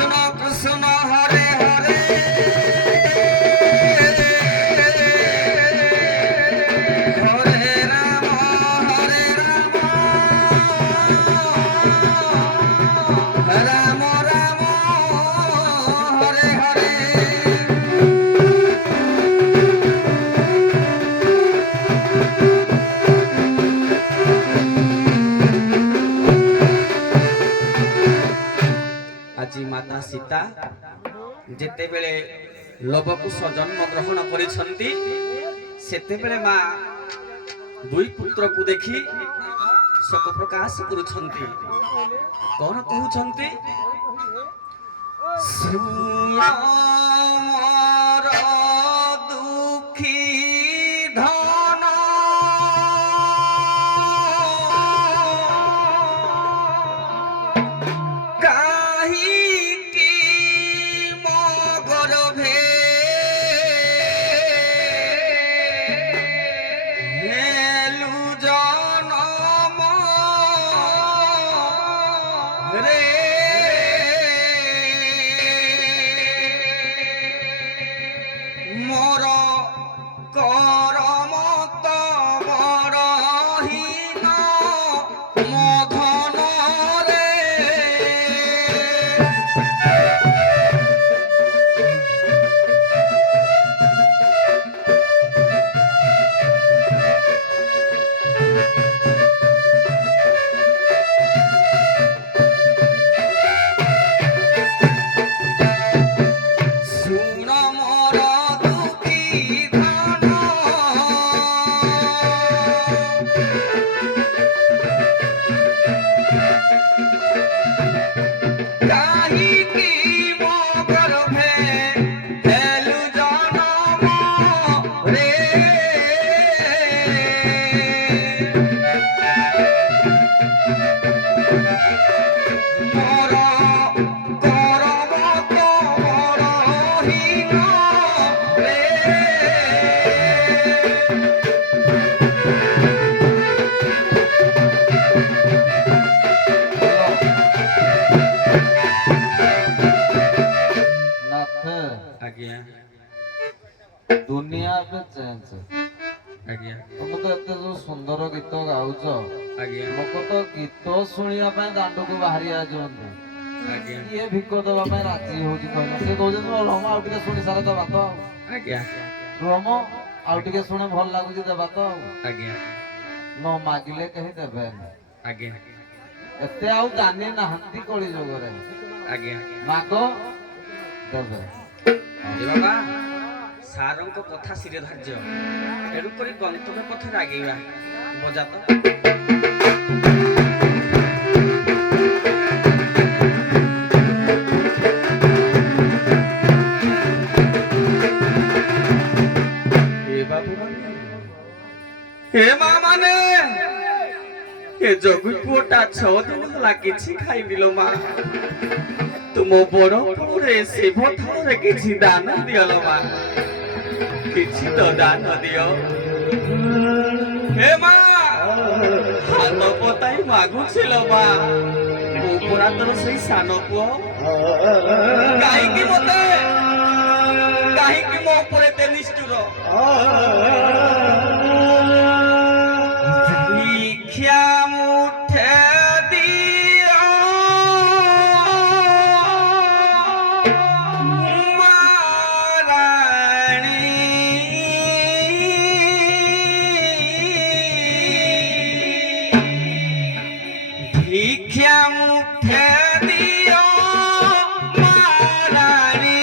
कृष्ण हरे हरे हरे राम राम राम हरे हरे। আজি माता सीता जेते बेले लवकुश जन्म ग्रहण करिसंती सेते बेले मां दुई पुत्र को देखी शोक प्रकाश करुछंती। कौन कहउछंती सुन मोर दुखी धन मोर करम तमर हीन मधन रे। सुन मोर दुखी धन काहिकी मो गर्भे हेलु जनम रे। मोर करम तमर हीन रे। आज्ञा दुनिया पे चेंज आज्ञा तुम तो एते जो सुंदर गीत गाउच आज्ञा लोक तो गीत शुणा दांड को बाहरी आजंती आज्ञा किए भिक दवा राजी हो से कौन रम आउ टे शुणी सारे दबा तो आज्ञा रम आउ टे शुणे भल लगुच देवा तो आज्ञा न मागिले कहीं देवे आज्ञा एते आउ जानी नाहंती कली जोगरे आज्ञा माग देवे ए बाबा सारंक कथा सिरे धार्य एरु करी गंतव्य पथ आगेवा बजा तो ए बाबू हे मां माने ए जगु पुटा 6 दिन होला किछि खाइ दिलो मां तुम बड़ पुरे से भथरे किछि दान दियलो मां किछि तो दान दियो हे मां हाथ पताई मागु छिलो मां पुरा तोर सही सानो पुओ काहे कि मो पुरे ते निष्ठुर भिक्षा मुठे दियो भिक्षा मुठे दियो महारानी।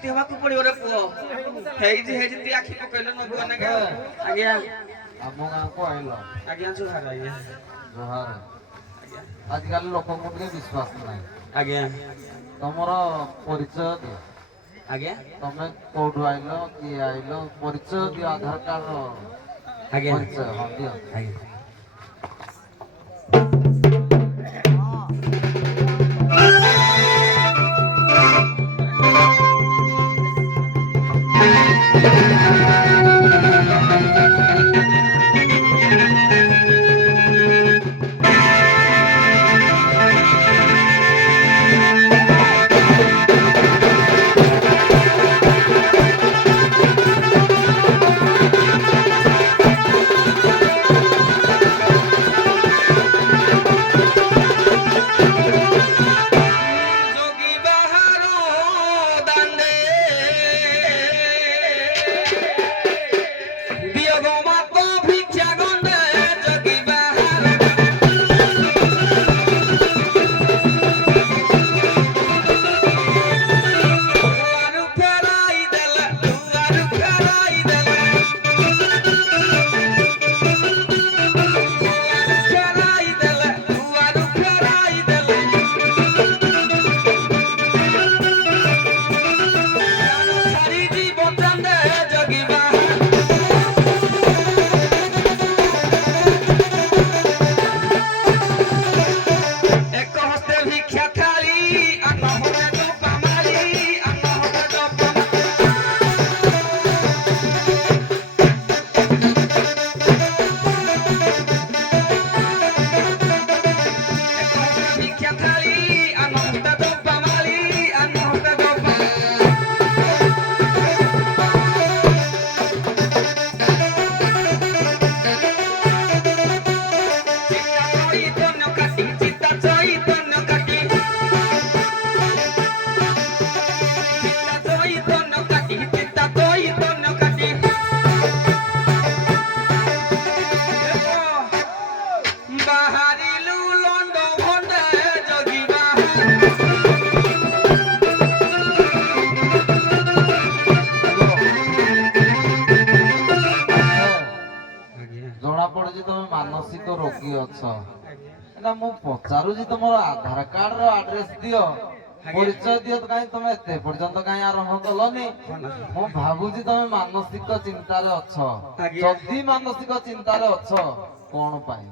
ଶାନ୍ତି ହେବାକୁ ପଡିବ ରେ ପୁଅ ହେଇଛି ତୁ ଆଖି ପକେଇଲେ ନ ପୁଅ ନାକେ ଆଜ୍ଞା ଆମ ଗାଁକୁ ଆଇଲ ଆଜ୍ଞା ଜୁହାର ଆଜ୍ଞା ଜୁହାର ଆଜିକାଲି ଲୋକଙ୍କୁ ଟିକେ ବିଶ୍ୱାସ ନାହିଁ ଆଜ୍ଞା ତମର ପରିଚୟ ଦିଅ ଆଜ୍ଞା ତମେ କୋଉଠୁ ଆଇଲ କିଏ ଆଇଲ ପରିଚୟ ଦିଅ ଆଧାର କାର୍ଡ ଆଜ୍ଞା ପରିଚୟ ହଁ ଦିଅ ଆଜ୍ଞା যোগী বাহারো দান্ডে দিয় গো মাত ভিক্ষা গন্ডে যোগী বাহারো দুয়ারু ফেরাই দেলা দুয়ারু ফেরাই দেলা ফেরাই দেলা দুয়ারু ফেরাই দেলা সারি জীবন চান্দে যোগী বাহারো এক হস্তে ভিক্ষা থালি অন্য হতে ডোপা মারি অন্য হতে ডোপা এক হস্তে ভিক্ষা থালি অন্য হতে ডোপা মারি অন্য হতে ডোপা চিত্তা চৈতন্য কাটি চিত্তা চৈতন্য কাটি চিত্তা চৈতন্য কাটি বাহারিলু লন্ড ভন্ডে যোগী বাহার ଜଣା ପଡୁଛି ତମେ ମାନସିକ ରୋଗୀ ଅଛ ଏଇଟା ମୁଁ ପଚାରୁଛି ତମର ଆଧାର କାର୍ଡ ର ଆଡ୍ରେସ ଦିଅ ପରିଚୟ ଦିଅ କାହିଁ ତମେ ଏତେ ପର୍ଯ୍ୟନ୍ତ କାହିଁ ଆରମ୍ଭ କଲନି ମୁଁ ଭାବୁଛି ତମେ ମାନସିକ ଚିନ୍ତାରେ ଅଛ ଆଜ୍ଞା। ଯଦି ମାନସିକ ଚିନ୍ତାରେ ଅଛ କଣ ପାଇଁ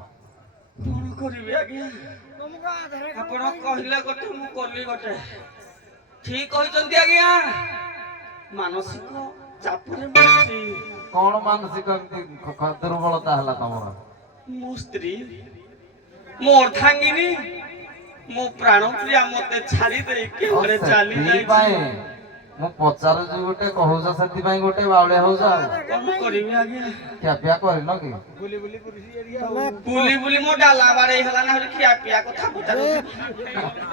କଣ କରିବି ଆଜ୍ଞା ଆପଣ କହିଲେ ଗୋଟେ ମୁଁ କଲି ଗୋଟେ ଠିକ କହିଛନ୍ତି ଆଜ୍ଞା ମାନସିକ ଚାପରେ ବସି କଣ ମାନସିକ ଏମିତି ଦୁର୍ବଳତା ହେଲା ତମର ମୋ ସ୍ତ୍ରୀ ମୋ ଅର୍ଦ୍ଧାଙ୍ଗିନୀ ମୋ ପ୍ରାଣ ପ୍ରିୟା ମତେ ଛାଡି ଦେଇ କେଉଁରେ ଚାଲି ସେଥିପାଇଁ ଯାଇଛି ମୁଁ ପଚାରୁଛି ଗୋଟେ କହୁଛ ସେଥିପାଇଁ ଗୋଟେ ବାଉଳିଆ ହଉଛ ଆଉ କଣ କରିବି ଆଜ୍ଞା ଖିଆପିଆ କରିନ କି ବୁଲି ବୁଲି ମୋ ଡାଲା ବାଡେଇ ହେଲା ନା ହେଲେ ଖିଆ ପିଆ କଥା ପଚାରୁଛି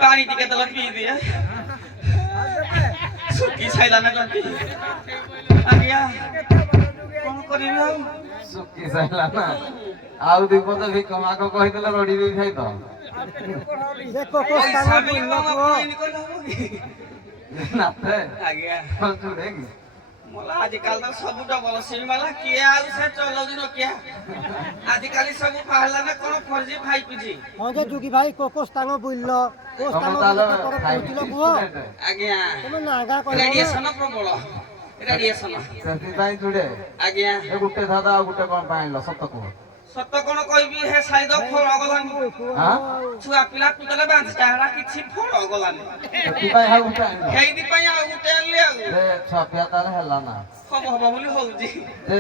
ପାଣି ଟିକେ ଦେଲେ ପିଇ ଦିଏ ଶୁକି ସାଇଲା ନା ଜଣ୍ଟି ଆଜ୍ଞା କଣ କରିବି ଆଉ ଶୁକି ସାଇଲା ନା ଆଉ ଦି ପଦ ଭିକ ମାଗ କହିଦେଲେ ରଡି ଦେଇ ଖାଇତ ପଇସା ମିଳିବ ଆପଣ ଏମିତି କହିଲେ ହବ କି ନାତେ ଆଜ୍ଞା ଚୁଡେ କି मला आजकाल तर सब डबल सिम वाला किए आउ से चलौजी नोकिया आजकाल सब पहला ना कोन 4G 5G ହଁ ଯେ ଯୁଗୀ ଭାଇ କୋକୋ ସ୍ଥାନ ବୁଲିଲ କୋ ସ୍ଥାନ ତମେ ତାହେଲେ ପରେ ପହଞ୍ଚିଲ କୁହ आज्ञा ତମେ ନାଗା କହିବ रेडिएशन प्रबल रेडिएशन ସେଥିପାଇଁ ଚୁଡେ आज्ञा ଏ ଗୋଟେ ଧାରା ଆଉ ଗୋଟେ କଣ ପାଇଁ ଆଣିଲ ସତ କୁହ सत कोन कहबी हे साइड फळ गलानी ହଁ छुआ पिला पितले बांध चाहरा किछि फळ गलानी ସେଥିପାଇଁ ଆଉ ଗୋଟେ ଆଣିଲ हेइदी पई आ उते आले आ ଏ ଛୁଆ ପିଆ ତାହେଲେ ହେଲା ନା खब हब बोली होउजी ଏ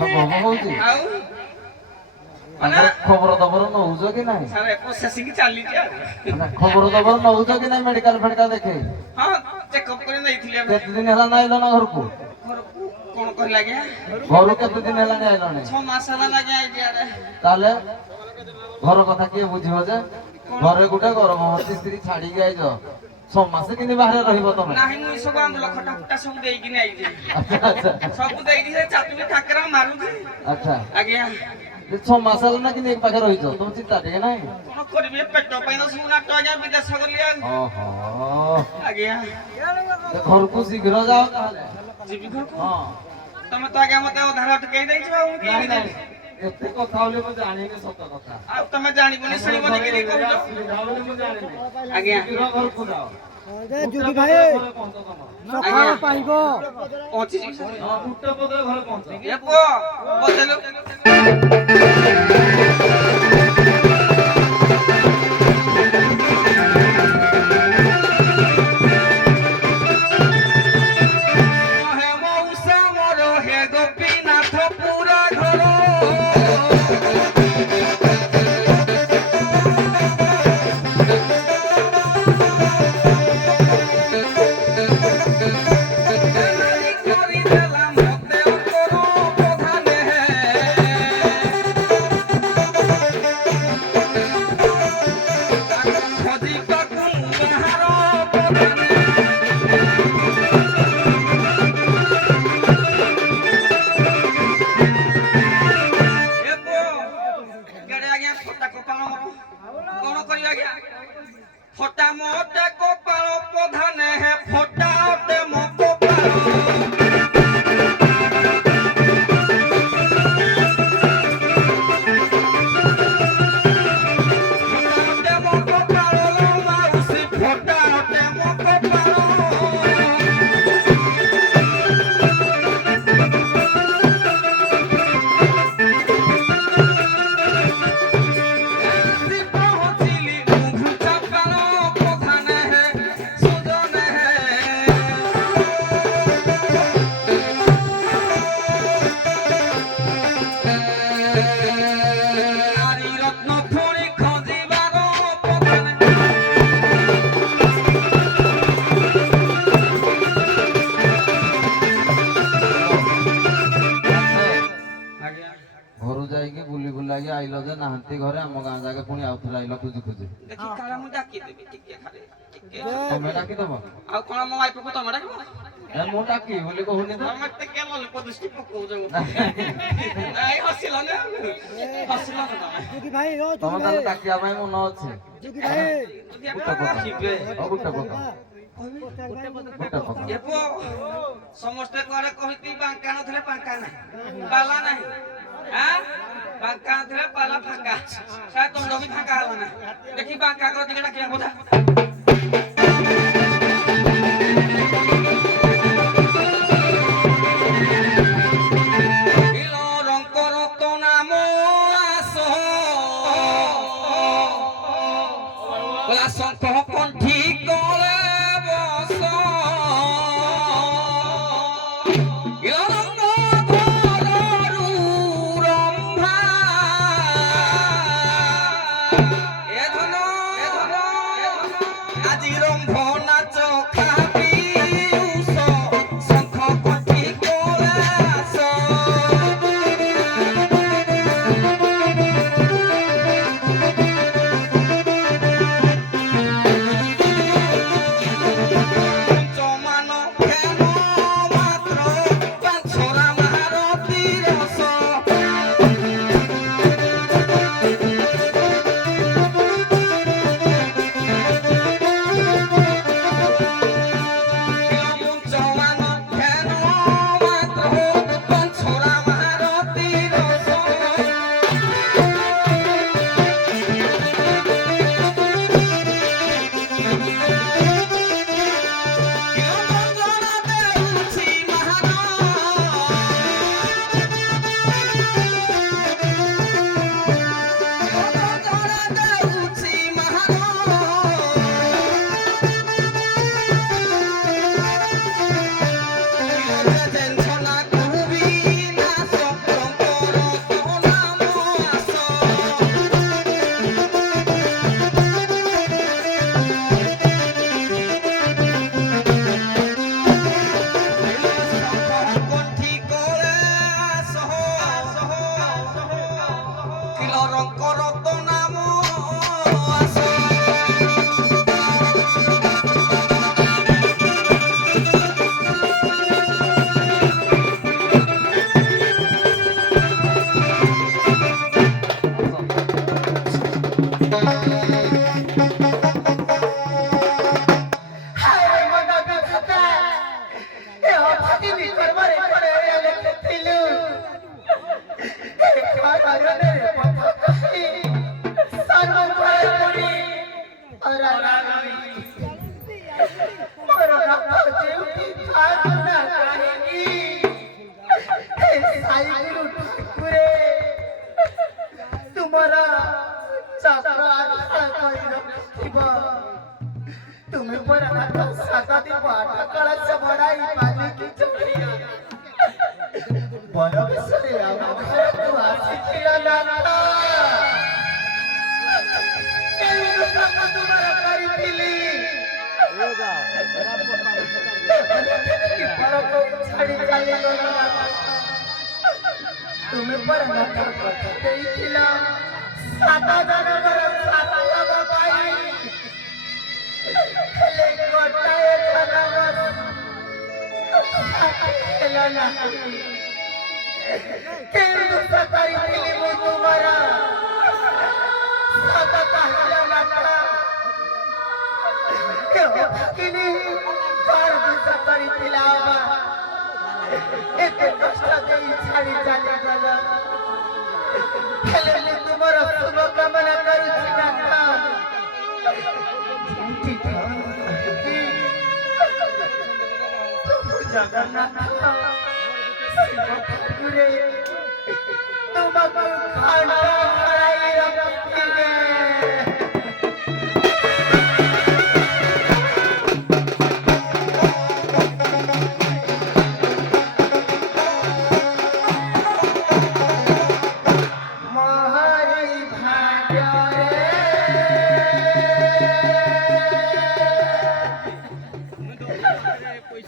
ହବ ହଉଛି आउ माने ତାଙ୍କର ଖବର ଦବର ନଉଛ କି ନାହିଁ सारे प्रोसेसिंग चाली जे ମାନେ ଖବର ଦବର ନଉଛ କି ନାହିଁ ମେଡିକାଲ ଫେଡିକାଲ ଦେଖେଇ हां चेकअप करे नैथिले କେତେ ଦିନ ହେଲା ନା ଆଇଲ ନା ଘରକୁ कोन कहला गे ଘରୁ କେତେ ଦିନ ହେଲାଣି ଆଇଲଣି 6 मास होला लागे आई जे ତାହେଲେ ଘର କଥା କିଏ ବୁଝିବ ଯେ ଘରେ ଗୋଟେ ଗର୍ଭବତୀ ସ୍ତ୍ରୀ ଛାଡିକି ଆଇଛ 6 ମାସ କେମିତି ବାହାରେ ରହିବ ତମେ नाही मुई सब आंबला खटा फटा सब देई कि नै जे ଆଚ୍ଛା ଆଚ୍ଛା सब देई जे चातुली ठाकरा मारू जे ଆଚ୍ଛା आज्ञा 6 ମାସ ହେଲା ନା କିନ୍ତୁ ଏକ ପାଖେ ରହିଛ ତମ ଚିନ୍ତା ଟିକେ ନାହିଁ କଣ କରିବି ପେଟ ପାଇଁ ତ ଶୁଣା ତ ଆଜ୍ଞା ବିଦେଶ ଗଲି ଓହୋ ଆଜ୍ଞା ଘରକୁ ଶୀଘ୍ର ଯାଅ ତାହେଲେ ଯିବି ଘରକୁ ହଁ ତମେ ତ ଆଜ୍ଞା ମତେ ଅଧାର ଅଟକେଇ ଦେଇଛ ଆଉ ମୁଁ ନାଇଁ କେମିତି ନାଇଁ ଏତେ କଥା ବୋଲି ମୁଁ ଜାଣିନି ସତ କଥା ଆଉ ତମେ ଜାଣିବନି ଶୁଣିବନି କି କହୁଛ ମୁଁ ଜାଣିନି ଆଜ୍ଞା ଶୀଘ୍ର ଘରକୁ ଯାଅ ଯୋଗୀ ଭାଇ ସକାଳ ପାଇବ ପହଞ୍ଚିଛି ହଁ ଗୋଟେ ପଦରେ ଘରେ ପହଞ୍ଚ ଏ ପୁଅ ବଦଲୁ হে মৌসা মর হে গোপীনাথ পুরা ঘর করি দিলাম মতে অন্তর প্রধানে খজি পাকুন বাহার প্রধানে ଏ ପୁଅ, କେଡ଼େ ଆଜ୍ଞା ଫଟା କପାଳ ମୋର। କଣ କରିବି ଆଜ୍ଞା? ଫଟା ମୋଟେ କପାଳ ପ୍ରଧାନେ ହେ ଫଟା ଅଟେ ମୋ କପାଳ। ଫଟା ଅଟେ ମୋ କପାଳ ଲୋ ମାଉସୀ, ଫଟା ଅଟେ ମୋ କପାଳ। ଆସି ପହଞ୍ଚିଲି ମୁଁ ଚାପାଳ ପ୍ରଧାନେ ହେ ସୁଜନେ ନାରୀ ରତ୍ନ ପୁଣି ଖୋଜିବାର ପ୍ରଧାନେ ଆଜ୍ଞା ଘରୁ ଯାଇକି ବୁଲି ବୁଲାକି ଆଇଲ ଯେ ନାହାନ୍ତି ଘରେ ଆମ ଗାଁ ଜାଗା ପୁଣି ଆଉଥରେ ଆଇଲ ଖୋଜି ଖୋଜି ଦେଖି କାଳେ ମୁଁ ଡାକିଦେବି ଟିକେ ଖାଲି ଟିକେ ତମେ ଡାକିଦବ ଆଉ କଣ ମୋ ୱାଇଫକୁ ତମେ ଡାକିବ ଏ ମୁଁ ଡାକି ବୋଲି କହୁନି ତ ତମେ ଟିକେ ଲଲିପ ଦୃଷ୍ଟି ପକଉଛ ନାଇଁ ହସିଲ ନା ହସିଲ ନା ତମେ ଯୋଗୀ ଭାଇ ଓ ତମେ ଯୋଗୀ ତାହେଲେ ଭାଇ ଡାକିବା ପାଇଁ ମନ ଅଛି ଯୋଗୀ ଭାଇ ଯଦି ଆପଣ ଯିବେ ଗୋଟେ ପଦ ଗୋଟେ ପଦ ଏ ପୁଅ ସମସ୍ତେ ଘରେ କହିତି ବାଙ୍କା ନଥିଲେ ପାଙ୍କା ନାହିଁ ପାଲା ନାହିଁ ଆଁ ବାଙ୍କା ନଥିଲେ ପାଲା ଫାଙ୍କା ସାର୍ ତଣ୍ଡ ବି ଫାଙ୍କା ହେଲା ନା ଦେଖି ବାଙ୍କା କର ଟିକେ ଡାକିବା ବୋଧା রঙ্কর তো নাম আস শঙ্খ কণ্ঠী করে বস রম্ভা এ ধন আজি রম্ভ নাচ খাবি শঙ্খ কণ্ঠী করে আস জমানো কেন মাত্র পাঁচরা মারতি রস କରାଯାଇ ମୋର ରଥ ଯେଉଁଠି ଥାଆନ୍ତୁ ନା କାହିଁକି ସାଇଗୁରୁ ଠାକୁରେ ତୁମର ଚକ୍ର ଆଘାତ କରି ରଖିଥିବ। ତୁମେ ପରା ନାଥ ସାତ ଦିନ ଆଠ କଳସ ବଢ଼ାଇ ପାଲିକି ଚଢ଼ିଆ ବରବେଶରେ ଆମ ଘରକୁ ଆସିଥିଲ ନାଥ। କେଉଁ କାମ ତୁମର କରିଥିଲି ପରକୁ ଛାଡ଼ି ଚାଲିଗଲ ନାଥ। ତୁମେ ପରା ନାଥ କଥା ଦେଇଥିଲ ସାତ ଜନମର ସାତ ଲାଭ ପାଇଁ ହେଲେ ଗୋଟାଏ ଜନମର ହେଲା ନାହିଁ। କେଉଁ ଦୋଷ କରିଥିଲି ମୁଁ ତୁମର ସତ କହିଲ ନାଥ। କେଉଁ କିନି କଣ ଦୋଷ କରିଥିଲା ବାବା ଏତେ କଷ୍ଟ ଦେଇ ଛାଡ଼ି ଚାଲିଗଲ। ହେଲେ ମୁଁ ତୁମର ଶୁଭ କାମନା କରୁଛି ନାଥ। ପ୍ରଭୁ ଜଗନ୍ନାଥ ଶିବ ଠାକୁରେ ତୁମକୁ ଖଣ୍ଡ ହରାଇ ରଖିଥିବେ। ମୋହରି ଭାଗ୍ୟରେ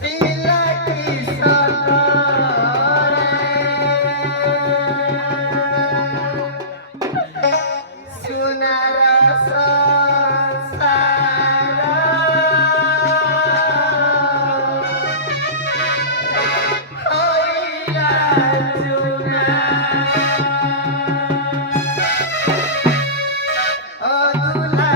ପିଲାଟି ସତରେ ସୁନାର ସଂସାର ହୋଇଲା ଚୂନା। ଅଧୁଲା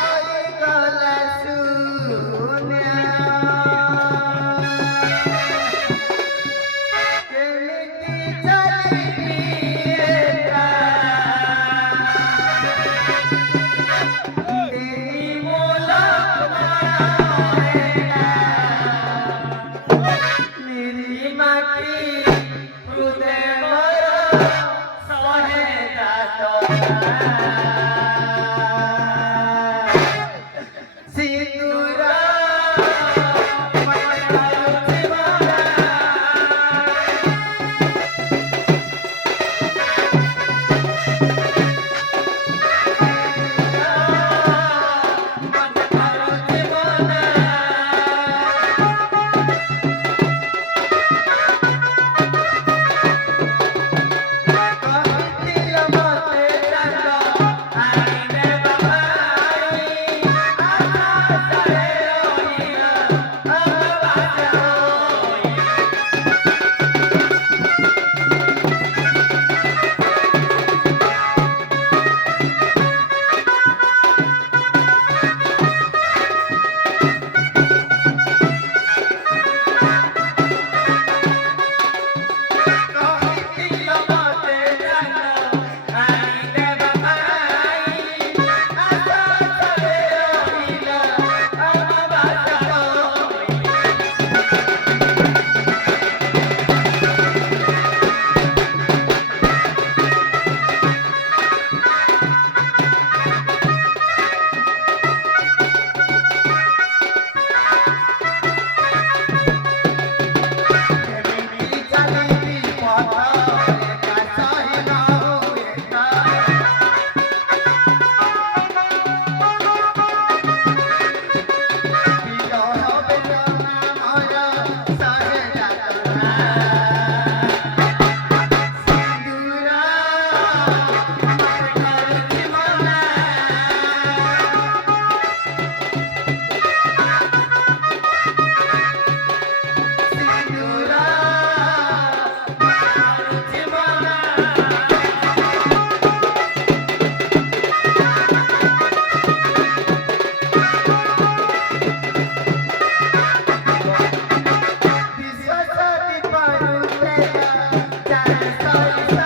ହୋଇଗଲା ଶୂନ୍ୟ। କେମିତି ଚାଲିବି ଏକା ଦେଇ ମୂଳ ନିରିମାଟି ହୃଦୟର ଶହେ ସିନ୍ଦୁର କହିଥିଲ ମତେ ଚାନ୍ଦ ଆଣିଲେ ବାବାଇ ଆକାଶରେ ରହିଲ ଅବାଜ ହୋଇ। କହିଥିଲ ମତେ ଚାନ୍ଦ ଆଣିଲେ ବାବାଇ ଆକାଶରେ ରହିଲ ଅବାଜ ହୋଇ। କେମିତି ଚାଲିବି ପଥ ଏକା ସହି ନ ହୁଏ ତ। ବିରହ ବେଦନା ମୋର ସହେ ଯାତନା। ସିନ୍ଦୁର ମତେ କରୁଛି ମନା। ସିନ୍ଦୁର କରୁଛି ମନା। ବିଶ୍ୱାସ ଦୀପରୁ ତେଲ ଚାରି ସରିଷ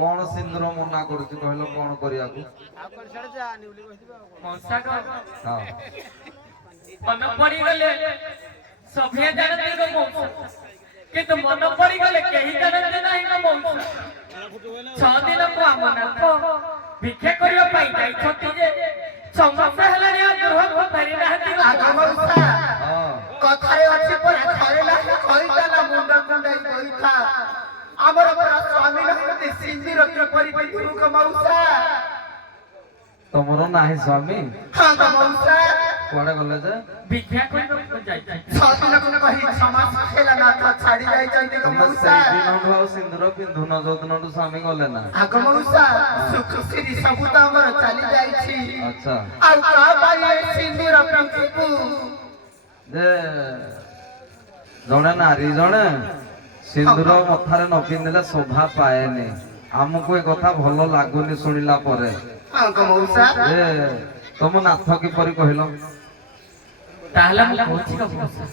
କଣ ସିନ୍ଦୁର ମନା କରୁଛି କହିଲ କଣ କରିବାକୁ? ହଁ ମନ ପଡ଼ିଗଲେ ସଭିଏ ଜାଣନ୍ତି ଗୋ ମଉସା, କିନ୍ତୁ ମନ ପଡ଼ିଗଲେ କେହି ଜାଣନ୍ତି ନାହିଁ ଗୋ ମଉସା। 6 ଦିନ ମୋ ଆମନାଥ ଭିକ୍ଷା କରିବା ପାଇଁ ଯାଇଛନ୍ତି ଯେ 6 ମାସ ହେଲାଣି ଆଉ ଗୃହକୁ ଫେରି ନାହାନ୍ତି ଗୋ ଆଗ ମଉସା। ମଉସା ହଁ କଥାରେ ଅଛି ପରା ଥରେ ନାହିଁ କହିଲା ମୁଣ୍ଡ କୁଣ୍ଡାଇ କହିଥା ଆମର ପରା ସ୍ୱାମୀ ନାହାନ୍ତି ସିନ୍ଦୁର କିପରି ପିନ୍ଧିବୁ ଗୋ ମଉସା? ତମର ନାହିଁ ସ୍ୱାମୀ? ହଁ ଗୋ ମଉସା କୁଆଡେ ଗଲେ ଯେ? ଭିକ୍ଷା କରିବାକୁ ଯାଇଛନ୍ତି। 6 ଦିନକୁ କହି 6 ମାସ ହେଲା ନାଥ ଛାଡି ଯାଇଛନ୍ତି ଗୋ ତମେ ମଉସା। ସେଇଦିନଠୁ ଆଉ ସିନ୍ଦୁର ପିନ୍ଧୁନ ଯୋଉଦିନଠୁ ସ୍ୱାମୀ ଗଲେ ନା? ଆଗ ମଉସା ସୁଖ ସିରି ସବୁ ତ ଆମର ଚାଲି ଯାଇଛି, ଆଚ୍ଛା ଆଉ କାହା ପାଇଁ ଏ ସିନ୍ଦୁର ପିନ୍ଧିବୁ? ଯେ ଜଣେ ନାରୀ ଜଣେ ସିନ୍ଦୁର ମଥାରେ ନ ପିନ୍ଧିଲେ ଶୋଭା ପାଏନି। ଆମକୁ ଏ କଥା ଭଲ ଲାଗୁନି ଶୁଣିଲା ପରେ। ହଁ ଗୋ ମଉସା ଯେ ତମ ନାଥ କିପରି କହିଲ? ତାହେଲେ ମୁଁ କହୁଛି ଗୋ ମଉସା।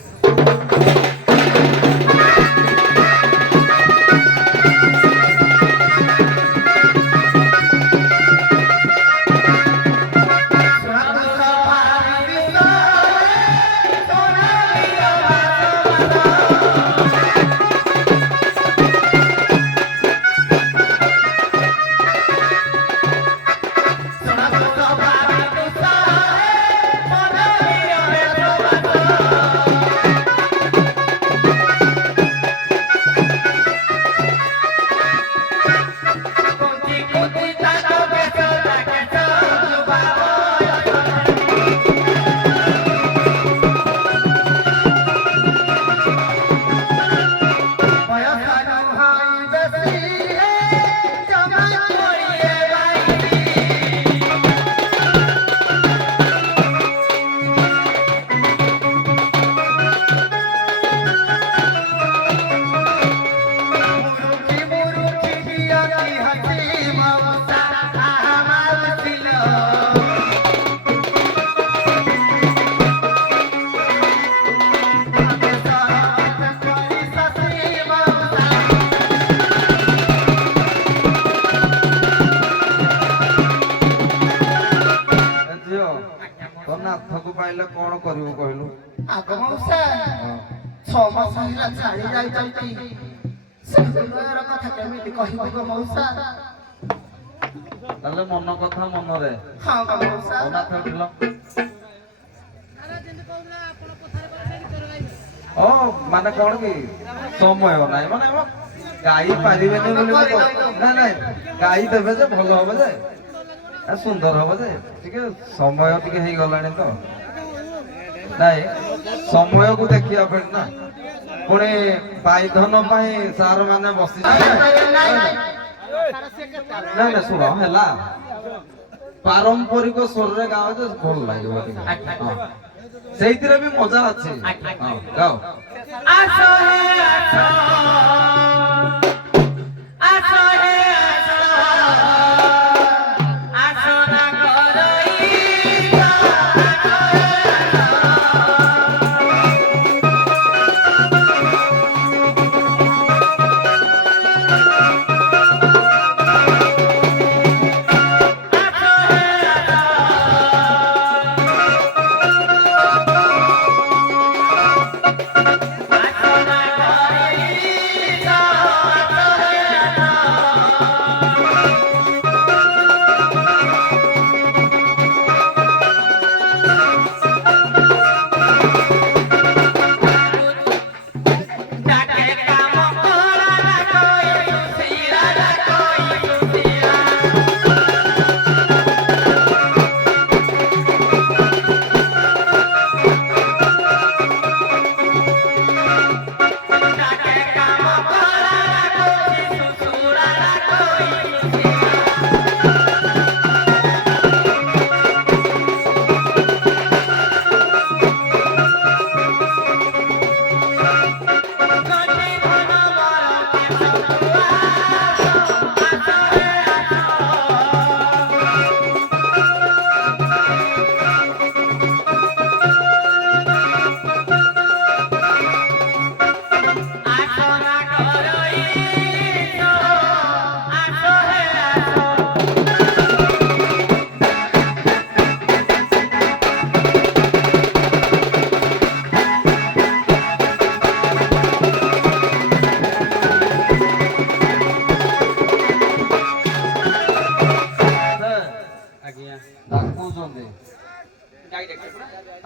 ତୋ ନାଥକୁ ପାଇଲେ କଣ କରିବ କହିଲୁ? ଆଗ ମଉସା 6 ମାସ ହେଲା ଛାଡି ଯାଇଛନ୍ତି, ସେ ହୃଦୟର କଥା କେମିତି କହିବୁ ଗୋ ମଉସା? ତାହେଲେ ମନ କଥା ମନରେ। ହଁ ଗୋ ମଉସା ତୋ ନାଥ ଉଠିଲ। ଓ ମାନେ କଣ କି ସମୟ ନାହିଁ ମାନେ ଗାଇ ପାରିବେନି ବୋଲି ନାଇଁ ନାଇଁ ଗାଇ ଦେବେ ଯେ ଭଲ ହବ ଯେ ସୁନ୍ଦର ହବ ଯେ ଟିକେ ସମୟ ଟିକେ ହେଇଗଲାଣି ତ ନାଇଁ ସମୟକୁ ଦେଖିବା ପାଇଁ ନା ପୁଣି ବାଇଧନ ପାଇଁ ସାର୍ ମାନେ ବସି ନାଇଁ ନାଇଁ ଶୁଣ ହେଲା ପାରମ୍ପରିକ ସ୍ୱରରେ ଗାଅ ଯେ ଭଲ ଲାଗିବ ଟିକେ ହଁ ସେଇଥିରେ ବି ମଜା ଅଛି ହଁ ଗାଅ ଆସ ହେ ଆସ, ଆସ ହେ ଆସ, ଆସ ନା ଘରଇକା, আস না ঘরইকা।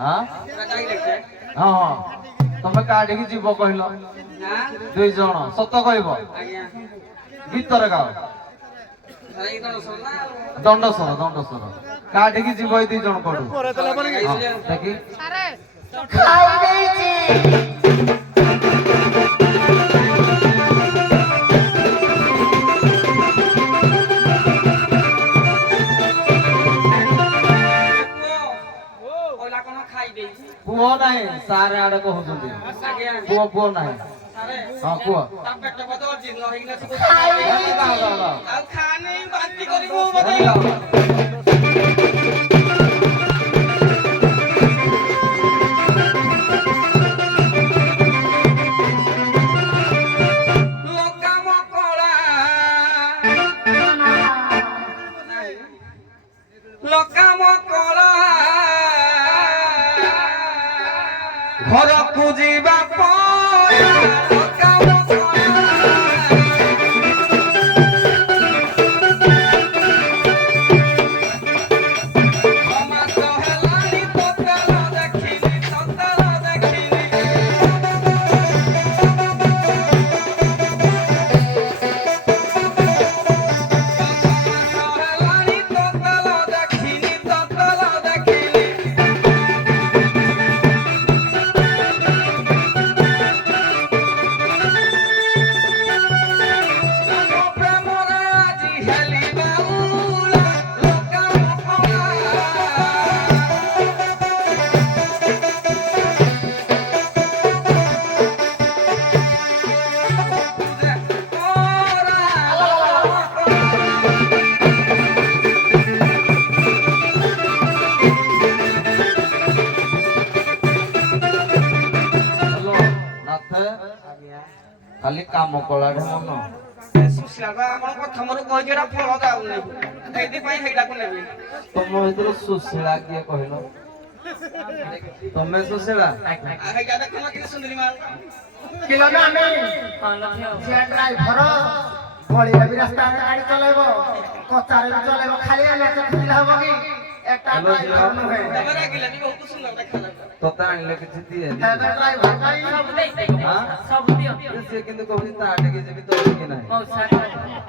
ହଁ ସେଟା କାହିଁ ଲେଖେ ହଁ ହଁ ତମେ କାଢିକି ଯିବ କହିଲ ହାଁ 2 ଜଣ ସତ କହିବ ଆଜ୍ଞା ଗୀତରେ ଗାଅ ସାରା ଏଇ ତ ଶୁଣନା ଦଣ୍ଡସ୍ୱର କାଢିକି ଯିବ ଏଇ 2 ଜଣ କୋଠୁ ହଁ, ଦେଖି ଖାଇ ଦେଇଛି ଓଲା କଣ ଖାଇ ଦେଇଛି ପୁଅ ନାହିଁ ସାରେ ଆଡେ କହୁଛନ୍ତି ଆଜ୍ଞା ପୁଅ ନାହିଁ ସାରେ ହଁ କୁହ ତା ପେଟ ବୋଧେ ଅଜୀର୍ଣ୍ଣ ହେଇକିନା ସେ ଗାଅ, ଗାଅ, ଗାଅ। ଆଉ ଖାନି ବାନ୍ତି କରିବୁ ବଦେଇଲ ଲୋକାମ କଳା ଲୋକାମ କଳା ଘରକୁ ଯିବା ପଳା ଲୋକାମ କଳା ସମାଜ ହେଲାଣି ତୋତାଲ ଦେଖିନି ସମାଜ ହେଲାଣି ତୋତାଲ ଦେଖିନି ଆମ ପ୍ରେମରେ ଆଜି ହେଲି ବାଉଳା ଲୋକାମ କଳା ହ୍ୟାଲୋ ନାଥ ଖାଲି କାମ କଳାଟେ ମନ ଆପଣ ପ୍ରଥମରୁ କହିଛି ଏଟା ଫଳ ଯାଉନି ସେଇଥିପାଇଁ ସେଇଟାକୁ ନେବି ତମ ଭିତରୁ ସୁଶୀଳା କିଏ କହିଲ ତମେ ସୁଶୀଳା ସେଇଟା ଦେଖୁନ ଟିକେ ସୁନ୍ଦରୀ ମାଲ କିଲୋ ନାନୀ ସେ ଡ୍ରାଇଭର ଗଳିରେ ବି ରାସ୍ତାରେ ଗାଡି ଚଲେଇବ କଚାରେ ବି ଚଲେଇବ ଖାଲି ଆମେ ଖୋଜିଲେ ହବ କି ଏଟା ଡ୍ରାଇଭର ନୁହେଁ ତମେ ରାଗିଲାନି ବହୁତ ସୁନ୍ଦର ଦେଖାଯାଉଛି ତତେ ଆଣିଲେ କିଛି ଦିଏ ଏବେ ଡ୍ରାଇଭର ପାଇଁ ସବୁ ଦିଅନ୍ତି ସେ କିନ୍ତୁ କହୁଛି ତା ଟିକେ ଯିବି ତ କି ନାହିଁ ମଉସା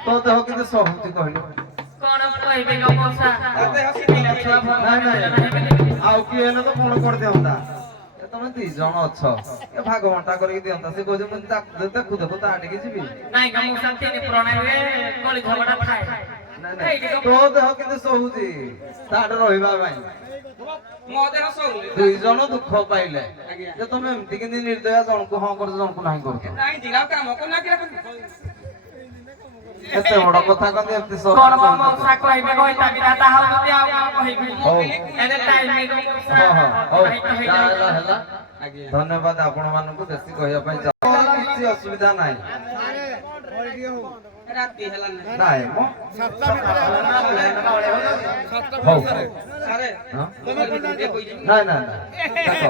ତୋ ଦେହ କିନ୍ତୁ ସହୁଛି କହିଲୁ କଣ କହିବେ ଲୋ ମଉସା ତାତେ ହସି ପିଲା ଛୁଆ ଭଲ ନାଇଁ ନାଇଁ ହେବେନି। ଆଉ କିଏ ହେଲେ ତ କଣ କରିଦିଅନ୍ତା ଏ ତମେ 2 ଜଣ ଅଛ ଏ ଭାଗ ବଣ୍ଟା କରିକି ଦିଅନ୍ତା ସେ କହୁଛି ମୁଁ ଦେଖୁ ଦେଖୁ ତା ଟିକେ ଯିବି ନାଇଁ କା ମଉସା ତିନି ପ୍ରଣାଳୀରେ ଗଳି ଝଗଡ଼ା ଥାଏ ନାଇଁ ନାଇଁ ତୋ ଦେହ କିନ୍ତୁ ସହୁଛି ତାଠୁ ରହିବା ପାଇଁ ମୋ ଦେହ ଶୋଉନି 2 ଜଣ ଦୁଃଖ ପାଇଲେ ଯେ ତମେ ଏମିତି କେମିତି ନିର୍ଦୟା ଜଣକୁ ହଁ କରୁଛ ଜଣକୁ ନାହିଁ କରୁଛ ନାଇଁ ଦିନ କାମ କରୁନା କିରା ଏତେ ବଡ କଥା କହନ୍ତି ଏମିତି ସହ କଣ ମଉସା କହିବେ କହିତା ବିଧାତା ହଉଛନ୍ତି ଆଉ କଣ କହିବେ ହଉ ଏନେ ଟାଇମ୍ ନେଇ ମଉସା ହଁ ହଁ ହଉ ଭାଇ ତ ହେଲା ହେଇଯାଉଛି। ହେଲା ଆଜ୍ଞା ଧନ୍ୟବାଦ ଆପଣ ମାନଙ୍କୁ ବେଶୀ କହିବା ପାଇଁ କିଛି ଅସୁବିଧା ନାହିଁ ରାତି ହେଲା ନା ନାଇଁ ମ ହଉ ସାରେ ହଁ? ଟିକେ କହିଛି ନାଇଁ ନାଇଁ ନାଇଁ ଦେଖ